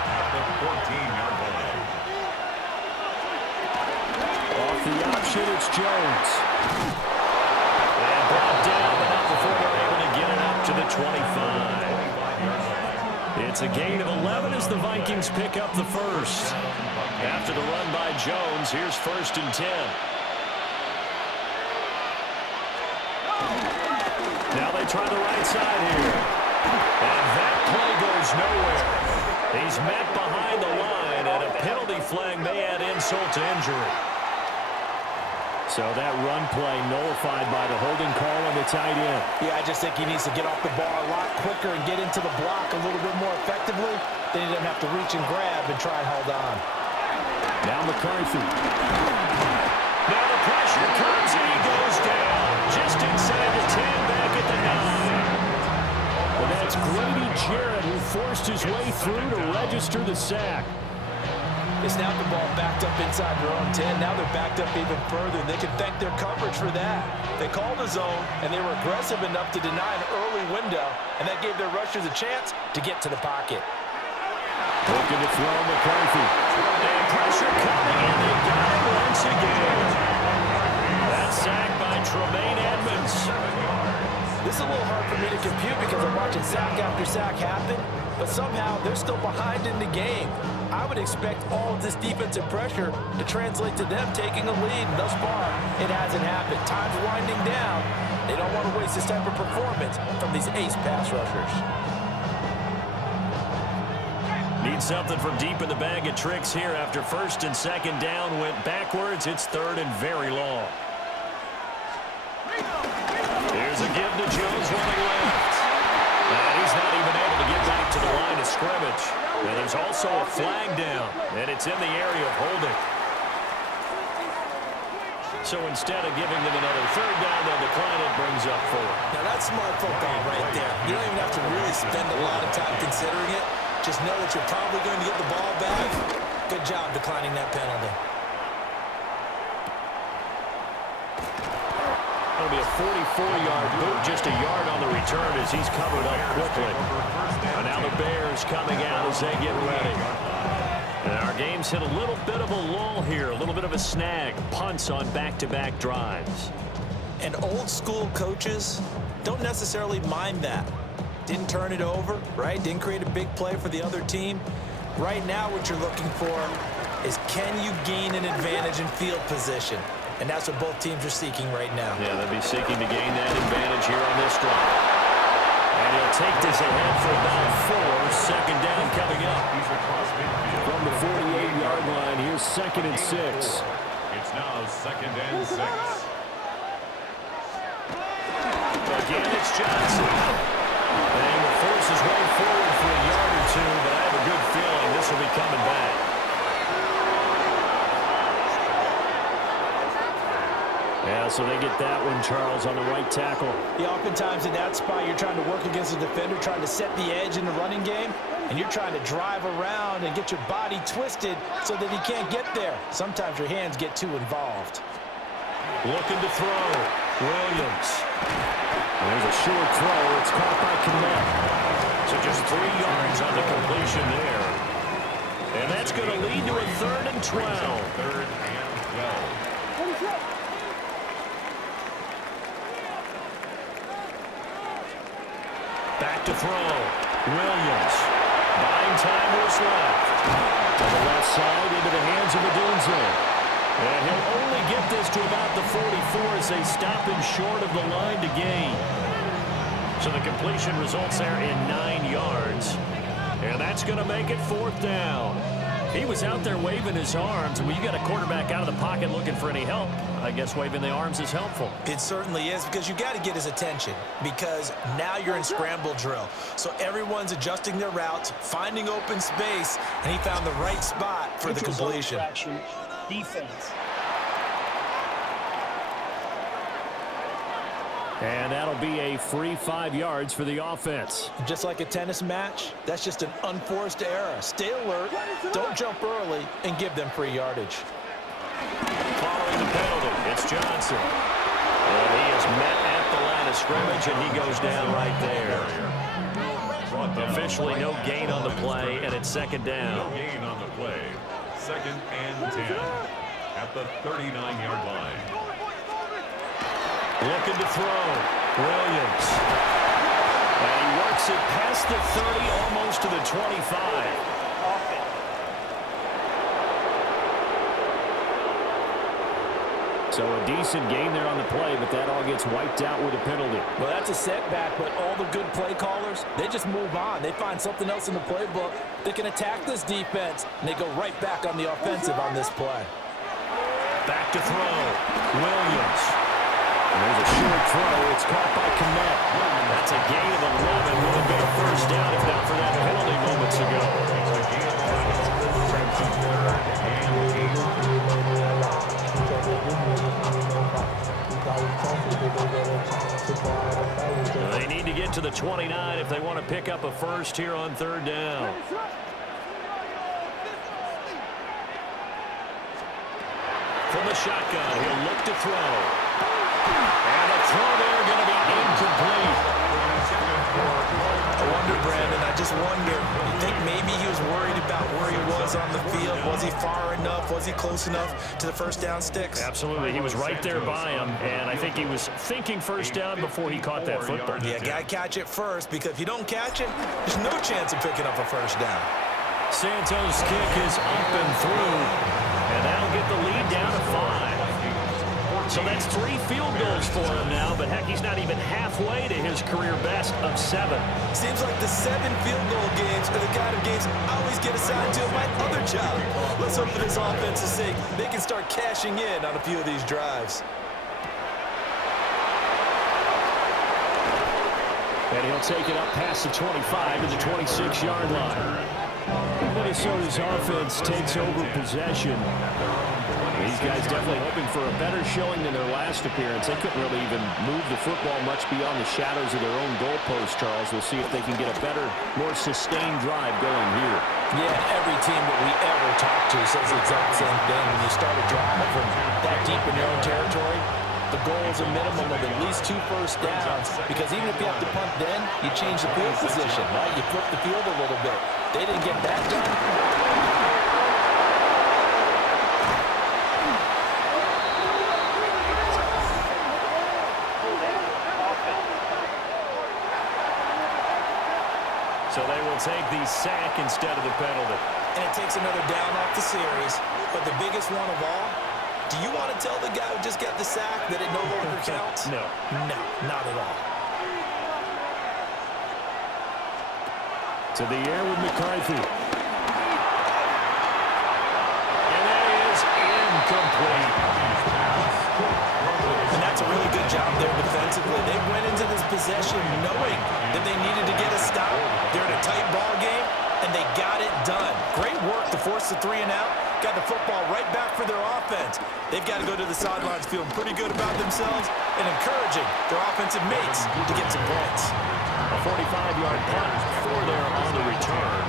at the 14-yard line. Off the option, it's Jones. And brought down, but not before they're able to get it up to the 25. It's a gain of 11 as the Vikings pick up the first. After the run by Jones, here's 1st and 10. Now they try the right side here. And that play goes nowhere. He's met behind the line, and a penalty flag may add insult to injury. So that run play nullified by the holding call on the tight end. Yeah, I just think he needs to get off the ball a lot quicker and get into the block a little bit more effectively. Then he doesn't have to reach and grab and try and hold on. Now McCarthy. Now the pressure comes, and he goes down. Just inside the 10, back at the 9. And that's Grady Jarrett who forced his way through to register the sack. They snapped the ball backed up inside their own 10. Now they're backed up even further, and they can thank their coverage for that. They called a zone, and they were aggressive enough to deny an early window, and that gave their rushers a chance to get to the pocket. Looking to throw McCarthy. And pressure coming, and they got it once again. That's sacked by Tremaine Edmonds. This is a little hard for me to compute because I'm watching sack after sack happen, but somehow they're still behind in the game. I would expect all of this defensive pressure to translate to them taking a lead. Thus far, it hasn't happened. Time's winding down. They don't want to waste this type of performance from these ace pass rushers. Need something from deep in the bag of tricks here after first and second down went backwards. It's third and very long. Here's a give to Jones running left. And he's not even able to get back to the line of scrimmage. And there's also a flag down, and it's in the area of holding. So instead of giving them another third down, they'll decline it, brings up 4. Now that's smart football right there. You don't even have to really spend a lot of time considering it. Just know that you're probably going to get the ball back. Good job declining that penalty. It'll be a 44-yard boot, just a yard on the return as he's covered up quickly. And now the Bears coming out as they get ready. And our game's hit a little bit of a lull here, a little bit of a snag. Punts on back-to-back drives. And old-school coaches don't necessarily mind that. Didn't turn it over, right? Didn't create a big play for the other team. Right now what you're looking for is can you gain an advantage in field position? And that's what both teams are seeking right now. Yeah, they'll be seeking to gain that advantage here on this drive. And he'll take this ahead for about 4. Second down coming up. From the 48-yard line, here's second and 6. It's now second and 6. Again, it's Johnson. And he will force his way forward for a yard or two, but I have a good feeling this will be coming back. Yeah, so they get that one, Charles, on the right tackle. Yeah, oftentimes in that spot, you're trying to work against a defender, trying to set the edge in the running game, and you're trying to drive around and get your body twisted so that he can't get there. Sometimes your hands get too involved. Looking to throw. Williams. There's a short throw. It's caught by Kmet. So just 3 yards on the completion there. And that's going to lead to a 3rd and 12. Third and 12. Back to throw. Williams. Buying time was left. To the left side into the hands of Odunze. And he'll only get this to about the 44 as they stop him short of the line to gain. So the completion results there in 9 yards. And that's going to make it 4th down. He was out there waving his arms. When you got a quarterback out of the pocket looking for any help, I guess waving the arms is helpful. It certainly is, because you got to get his attention, because now you're in scramble drill. So everyone's adjusting their routes, finding open space, and he found the right spot for the completion. Defense. And that'll be a free 5 yards for the offense. Just like a tennis match, that's just an unforced error. Stay alert, don't jump early, and give them free yardage. Following the penalty, it's Johnson. And he is met at the line of scrimmage, and he goes down right there. Officially no gain on the play, and it's second down. No gain on the play. Second and 10 at the 39-yard line. Looking to throw. Williams. And he works it past the 30, almost to the 25. So a decent gain there on the play, but that all gets wiped out with a penalty. Well, that's a setback, but all the good play callers, they just move on. They find something else in the playbook. They can attack this defense, and they go right back on the offensive on this play. Back to throw. Williams. There's a short throw. It's caught by Kmet. That's a gain of 11. Would have been a first down if not for that penalty moments ago. They need to get to the 29 if they want to pick up a first here on 3rd down. from the shotgun. He'll look to throw. And the throw there going to be incomplete. I wonder, Brandon, I just wonder, you think maybe he was worried about where he was on the field? Was he far enough? Was he close enough to the first down sticks? Absolutely. He was right there by him, and I think he was thinking first down before he caught that football. Yeah, got to catch it first, because if you don't catch it, there's no chance of picking up a first down. Santos' kick is up and through, and that'll get the lead down to 5. So that's 3 field goals for him now, but heck, he's not even halfway to his career best of 7. Seems like the 7 field goal games are the kind of games I always get assigned to at my other job. Let's hope for this offense's sake they can start cashing in on a few of these drives. And he'll take it up past the 25 to the 26-yard line. Minnesota's offense takes over possession. These guys definitely hoping for a better showing than their last appearance. They couldn't really even move the football much beyond the shadows of their own goalpost, Charles. We'll see if they can get a better, more sustained drive going here. Yeah, every team that we ever talk to says the exact same thing. When you start a drive from that deep in your own territory, the goal is a minimum of at least 2 first downs, because even if you have to punt then, you change the field position, right? You flip the field a little bit. They didn't get that done. So they will take the sack instead of the penalty. And it takes another down off the series. But the biggest one of all, do you want to tell the guy who just got the sack that it no longer counts? No. No, not at all. To the air with McCarthy. And that is incomplete. And that's a really good job there defensively. They went into this possession knowing that they needed to get a stop. They're in a tight ball game, and they got it done. Great work to force the 3 and out. Got the football right back for their offense. They've got to go to the sidelines feeling pretty good about themselves and encouraging their offensive mates to get some points. A 45-yard punt for there on the return.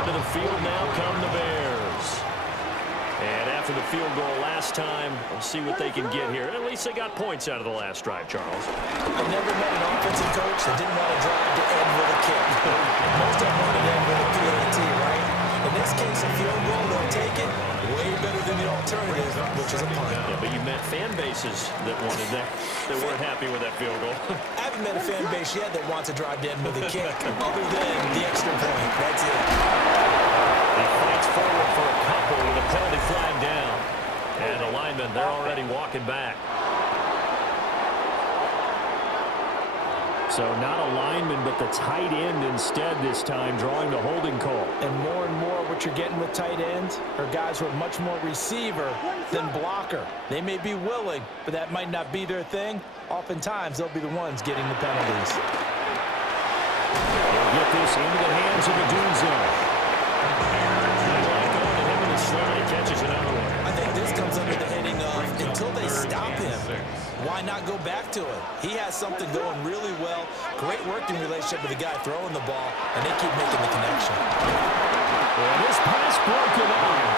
Onto the field now come the Bears. And after the field goal last time, we'll see what they can get here. At least they got points out of the last drive, Charles. I never met an offensive coach that didn't want to drive to end with a kick. Most of them wanted to end with a PAT, right? In this case, a field goal, they'll take it. Way better than the alternative, which is a punt. Yeah, but you met fan bases that wanted that, that weren't happy with that field goal. I haven't met a fan base yet that wants to drive to end with a kick, other than the extra point. That's it. He fights forward for a couple with a penalty flag down. And the linemen, they're already walking back. So not a lineman, but the tight end instead this time, drawing the holding call. And more what you're getting with tight ends are guys who are much more receiver than blocker. They may be willing, but that might not be their thing. Oftentimes, they'll be the ones getting the penalties. He'll get this into the hands of the Dunzo. Going to him in the slot, he catches another one. I think this comes under the heading of, until they stop him, why not go back to it? He has something going really well. Great working relationship with the guy throwing the ball, and they keep making the connection. And this pass broken up.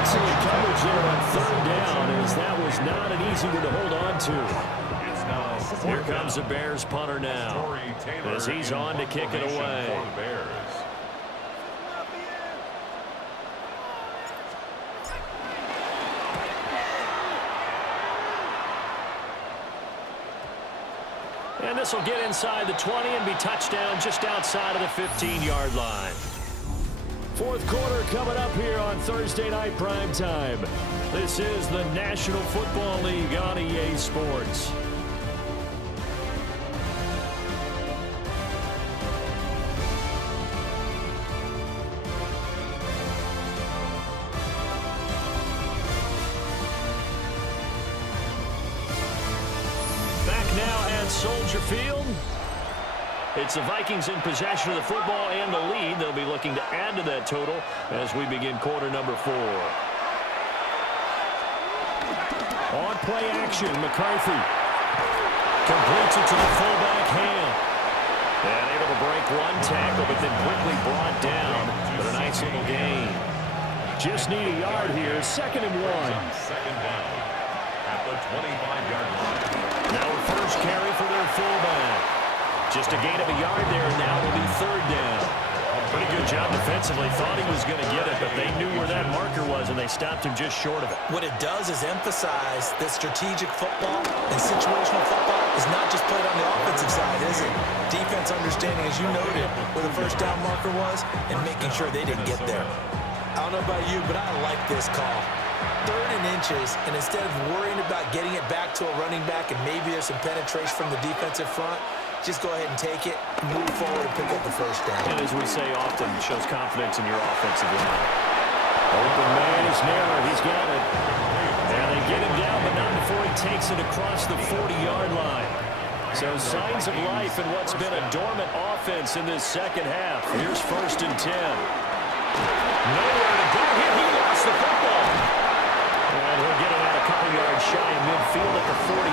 Excellent coverage there on 3rd down, as that was not an easy one to hold on to. Here comes the Bears punter now, as he's on to kick it away. And this will get inside the 20 and be touchdown just outside of the 15-yard line. 4th quarter coming up here on Thursday Night Primetime. This is the National Football League on EA Sports. Soldier Field. It's the Vikings in possession of the football and the lead. They'll be looking to add to that total as we begin quarter number 4. On play action, McCarthy completes it to the fullback Ham. And able to break one tackle, but then quickly brought down. But a nice little gain. just need a yard here. 2nd and 1. Second down at the 25-yard line. Now a first carry for their fullback. Just a gain of a yard there, and now it'll be 3rd down. Pretty good job defensively. Thought he was going to get it, but they knew where that marker was, and they stopped him just short of it. What it does is emphasize that strategic football and situational football is not just played on the offensive side, is it? Defense understanding, as you noted, where the first down marker was and making sure they didn't get there. I don't know about you, but I like this call. 3rd and inches, and instead of worrying about getting it back to a running back and maybe there's some penetration from the defensive front, just go ahead and take it, move forward, and pick up the first down. And as we say often, it shows confidence in your offensive line. Open man is Naylor. He's got it. And they get him down, but not before he takes it across the 40-yard line. So signs of life in what's been a dormant offense in this second half. Here's 1st and 10. Nowhere to go here. He lost the football. And he'll get it out a couple yards shy of midfield at the 48.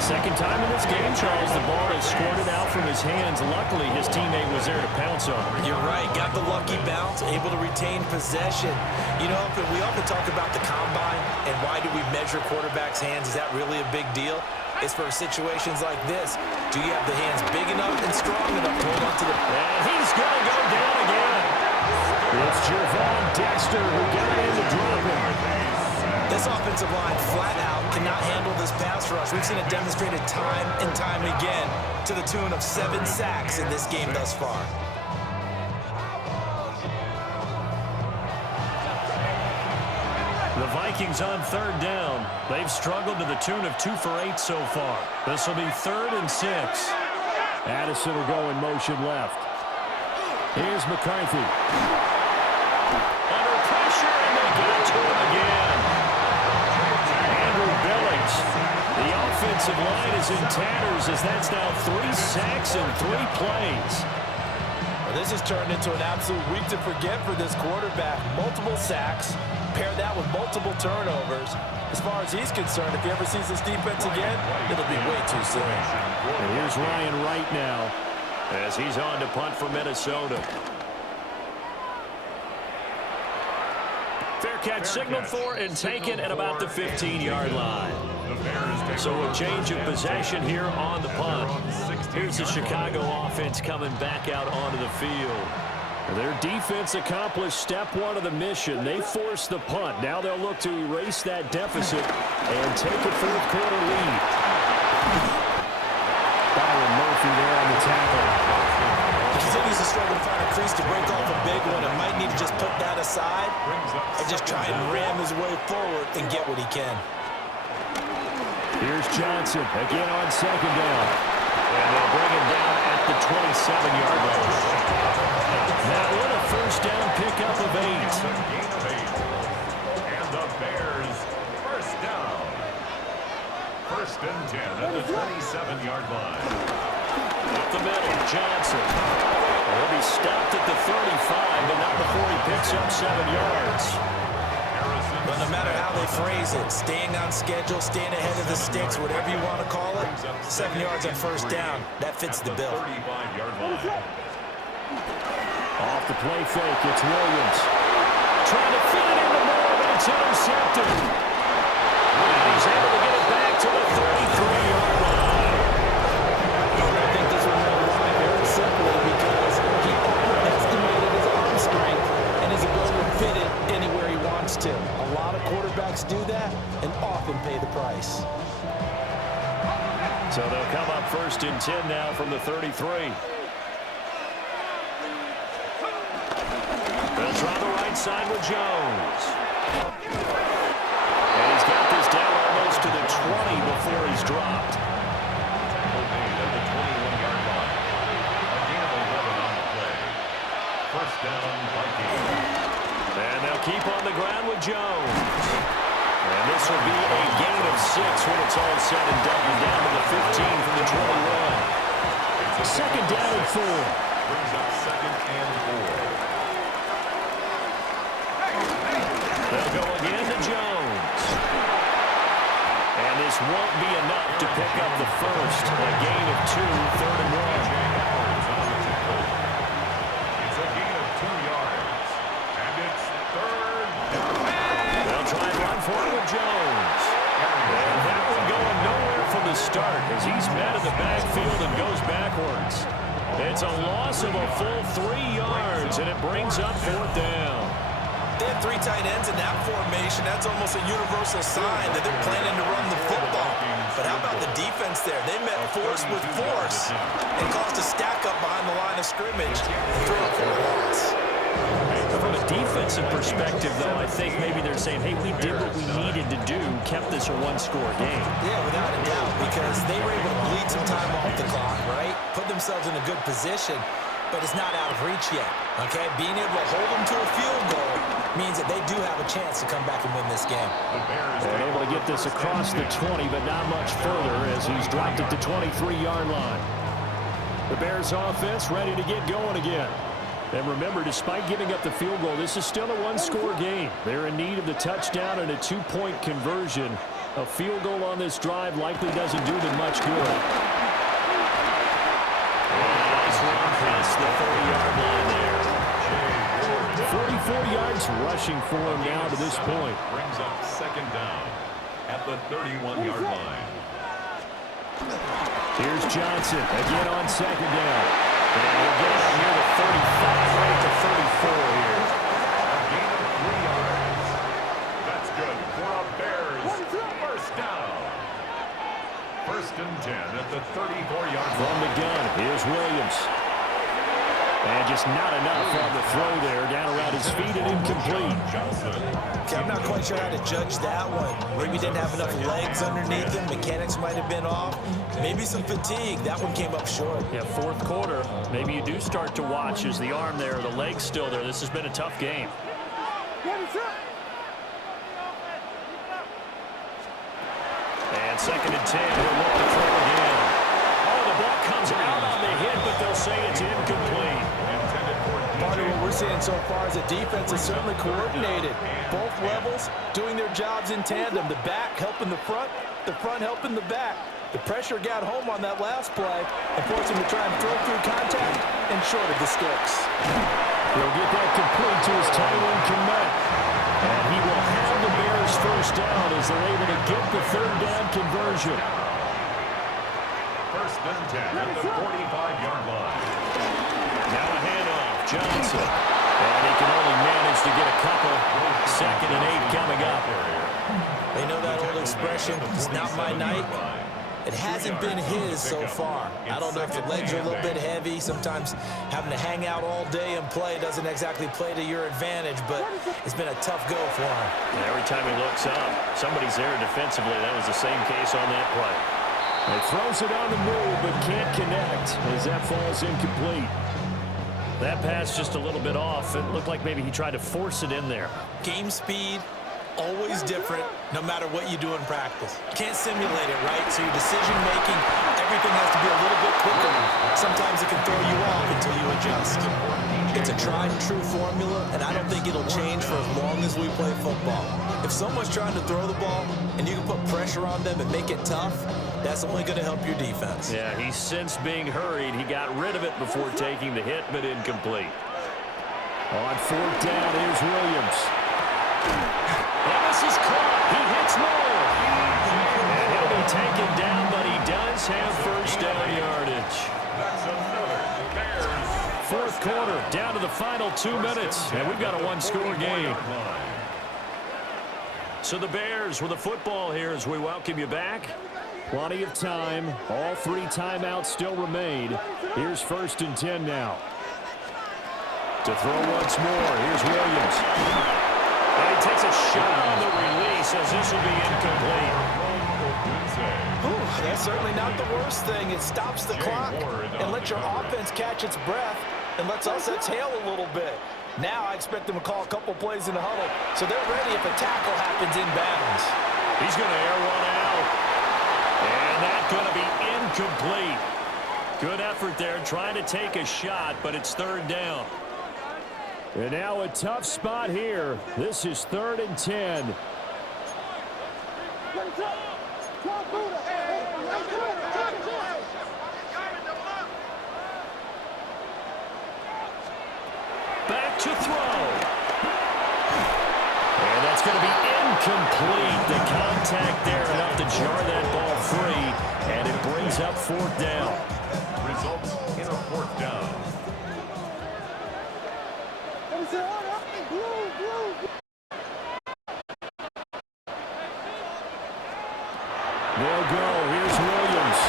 Second time in this game, Charles, the ball is squirted out from his hands. Luckily, his teammate was there to pounce on him. You're right. Got the lucky bounce, able to retain possession. You know, we often talk about the combine and why do we measure quarterbacks' hands. Is that really a big deal? It's for situations like this. Do you have the hands big enough and strong enough to hold on to the... And he's going to go down again. It's Javon Dexter who got in to drop him. This offensive line flat out cannot handle this pass rush. We've seen it demonstrated time and time again to the tune of 7 sacks in this game thus far. The Vikings on 3rd down. They've struggled to the tune of 2 for 8 so far. This will be 3rd and 6. Addison will go in motion left. Here's McCarthy. Under pressure, and they get to him again. Andrew Billings. The offensive line is in tatters as that's now 3 sacks in 3 plays. Well, this has turned into an absolute week to forget for this quarterback. Multiple sacks. Pair that with multiple turnovers. As far as he's concerned, if he ever sees this defense again, it'll be way too soon. And here's Ryan Wright now as he's on to punt for Minnesota. Fair catch signaled for and taken at about the 15-yard line. So a change of possession here on the punt. Here's the Chicago offense coming back out onto the field. Their defense accomplished step 1 of the mission. They forced the punt. Now they'll look to erase that deficit and take a 4th quarter lead. Byron Murphy there on the tackle. He continues to struggle to find a crease to break off a big one and might need to just put that aside and just try and ram his way forward and get what he can. Here's Johnson again on 2nd down. And they'll bring him down at the 27-yard line. Now with a first down pickup of 8. And the Bears first down. 1st and 10 at the 27-yard line. Up the middle, Johnson. He'll be stopped at the 35, but not before he picks up 7 yards. But no matter how they phrase it, staying on schedule, staying ahead of the sticks, whatever you want to call it, 7 yards on first down, that fits the bill. 35-yard line. Off the play fake, it's Williams. Trying to fit it into Moore, but it's intercepted. And he's able to get it back to the 33-yard line. I think this one went wide very simply because he overestimated his arm strength and his ability to fit it anywhere he wants to. A lot of quarterbacks do that and often pay the price. So they'll come up 1st and 10 now from the 33. They'll try the right side with Jones. And he's got this down almost to the 20 before he's dropped. At the 21-yard line. A gain of 11 on the play. First down, Vikings. And they'll keep on the ground with Jones. And this will be a gain of 6 when it's all said and done. And down to the 15 from the 21. Second down and 4. Brings up 2nd and 4. They'll go again to Jones. And this won't be enough to pick up the first. A gain of 2, 3rd and 1. It's a gain of 2 yards. And it's 3rd Jones. And that one going nowhere from the start as he's met in the backfield and goes backwards. It's a loss of a full 3 yards, and it brings up 4th down. They have 3 tight ends in that formation. That's almost a universal sign that they're planning to run the football. But how about the defense there? They met force with force and caused a stack up behind the line of scrimmage and threw it for a loss. From a defensive perspective, though, I think maybe they're saying, hey, we did what we needed to do, kept this a 1-score game. Yeah, without a doubt, because they were able to bleed some time off the clock, right? Put themselves in a good position, but it's not out of reach yet, okay? Being able to hold them to a field goal means that they do have a chance to come back and win this game. They're able to get this across the 20, but not much further as he's dropped it to 23-yard line. The Bears offense ready to get going again. And remember, despite giving up the field goal, this is still a 1-score game. They're in need of the touchdown and a 2-point conversion. A field goal on this drive likely doesn't do them much good. Nice run past the 30-yard line there. 44 yards rushing for him now to this point. Brings up 2nd down at the 31-yard line. Here's Johnson again on 2nd down. And we'll get out near the 35, right to 34 here. A gain of 3 yards. That's good for a Bears 1st down. 1st and 10 at the 34-yard line. From the gun, here's Williams. And just not enough on the throw there. Down around his feet and incomplete. Okay, I'm not quite sure how to judge that one. Maybe didn't have enough legs underneath him. Mechanics might have been off. Maybe some fatigue. That one came up short. Yeah, 4th quarter. Maybe you do start to watch as the arm there, the leg's still there. This has been a tough game. And 2nd and 10. He'll look to throw again. Oh, the ball comes out on the hit, but they'll say it's incomplete. Part of what we're seeing so far is the defense is certainly coordinated. Both levels doing their jobs in tandem. The back helping the front helping the back. The pressure got home on that last play and forced him to try and throw through contact and short of the sticks. He'll get that complete to his tight end Kmet. And he will have the Bears 1st down as they're able to get the 3rd down conversion. 1st and 10 at the 45-yard line. Now a handoff, Johnson. And he can only manage to get a couple. 2nd and 8 coming up. They know that old expression, it's not my night. It hasn't been his so far. I don't know if the legs are a little bit heavy. Sometimes having to hang out all day and play doesn't exactly play to your advantage, but it's been a tough go for him. And every time he looks up, somebody's there defensively. That was the same case on that play. He throws it on the move, but can't connect as that falls incomplete. That pass just a little bit off. It looked like maybe he tried to force it in there. Game speed, always different, no matter what you do in practice. Can't simulate it, right? So your decision-making, everything has to be a little bit quicker. Sometimes it can throw you off until you adjust. It's a tried-and-true formula, and I don't think it'll change for as long as we play football. If someone's trying to throw the ball and you can put pressure on them and make it tough, that's only going to help your defense. Yeah, he's since being hurried. He got rid of it before taking the hit, but incomplete. On 4th down, here's Williams. And this is caught. He hits more. And he'll be taken down, but he does have 1st down yardage. That's another Bears. 4th quarter, down to the final 2 minutes, and we've got a 1-score game. So the Bears with the football here as we welcome you back. Plenty of time. All 3 timeouts still remain. Here's 1st and 10 now. To throw once more, here's Williams. And he takes a shot on the release as this will be incomplete. That's certainly not the worst thing. It stops the clock and lets your offense catch its breath and lets us exhale a little bit. Now I expect them to call a couple plays in the huddle, so they're ready if a tackle happens in bounds. He's going to air one out. And that's going to be incomplete. Good effort there, trying to take a shot, but it's 3rd down. And now a tough spot here. This is 3rd and 10. Back to throw. And that's going to be Incomplete. The contact there enough to jar that ball free, and it brings up 4th down. Results in a 4th down. They'll go. Here's Williams.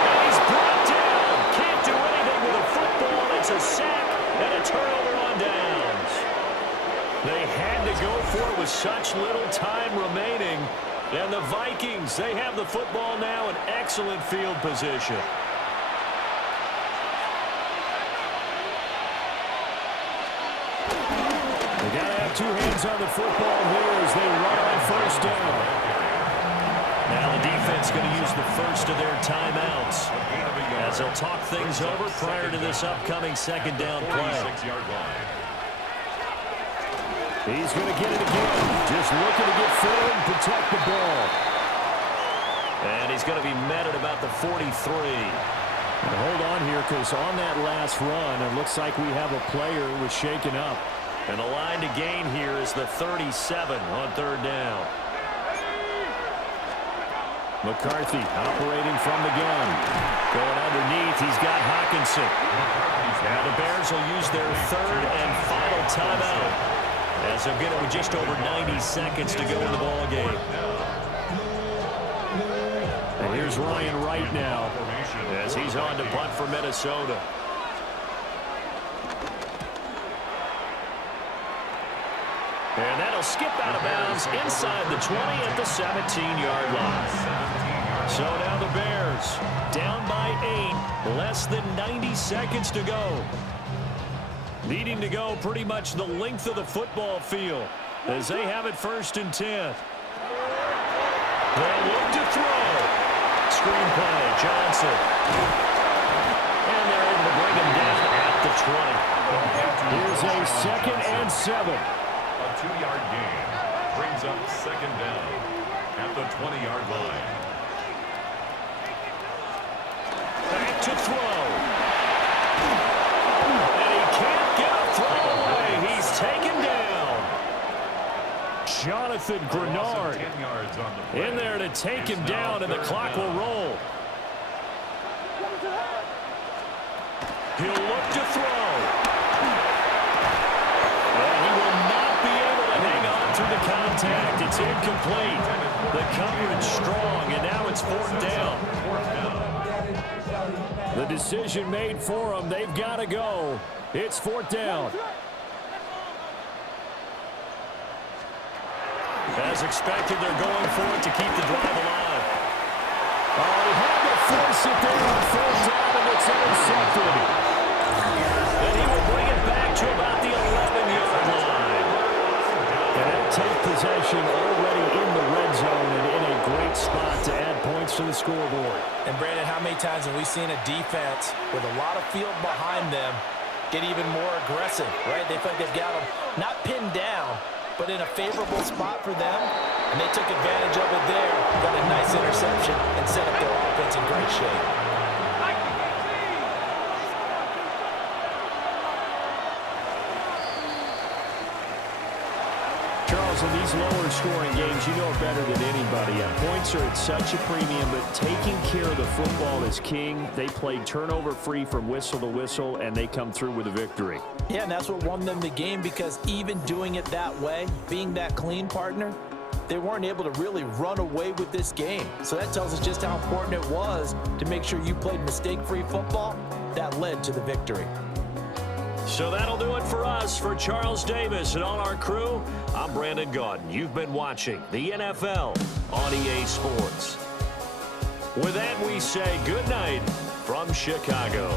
And he's brought down. Can't do anything with a football. It's a sack and a turnover on downs. They had to go for it with such little time remaining. And the Vikings, they have the football now in excellent field position. They got to have 2 hands on the football here as they run on 1st down. Now the defense going to use the first of their timeouts as they'll talk things over prior to this upcoming 2nd down play. He's going to get it again. Just looking to get forward and protect the ball. And he's going to be met at about the 43. And hold on here, because on that last run, it looks like we have a player who was shaken up. And the line to gain here is the 37 on 3rd down. McCarthy operating from the gun. Going underneath, he's got Hawkinson. Now the Bears will use their 3rd and final timeout, as they'll get it with just over 90 seconds to go in the ball game. And here's Ryan Wright now, as he's on to punt for Minnesota. And that'll skip out of bounds inside the 20 at the 17-yard line. So now the Bears down by 8, less than 90 seconds to go. Needing to go pretty much the length of the football field as they have it 1st and 10. They'll look to throw. Screen play, Johnson. And they're able to bring him down at the 20. Here's a 2nd and 7. A 2-yard gain brings up 2nd down at the 20-yard line. Back to throw. And he can't get a throw away. He's taken down. Jonathan Grenard in there to take him down, and the clock will roll. He'll look to throw. And he will not be able to hang on through the contact. It's incomplete. The coverage strong, and now it's 4th down. The decision made for them. They've got to go. It's 4th down. As expected, they're going for it to keep the drive alive. Oh, he had to force it there on 4th down, and it's intercepted. And he will bring it back to about the 11-yard line. And they'll take possession already in the red zone and in a great spot to add points to the scoreboard. And Brandon, how many times have we seen a defense with a lot of field behind them get even more aggressive, right? They feel like they've got them not pinned down, but in a favorable spot for them, and they took advantage of it there, got a nice interception, and set up their offense in great shape. Charles, in these lower scoring games, you know better than anybody. Points are at such a premium, but taking care of the football is king. They played turnover-free from whistle to whistle, and they come through with a victory. Yeah, and that's what won them the game, because even doing it that way, being that clean partner, they weren't able to really run away with this game. So that tells us just how important it was to make sure you played mistake-free football. That led to the victory. So that'll do it for us. For Charles Davis and all our crew, I'm Brandon Gaudin. You've been watching the NFL on EA Sports. With that, we say good night from Chicago.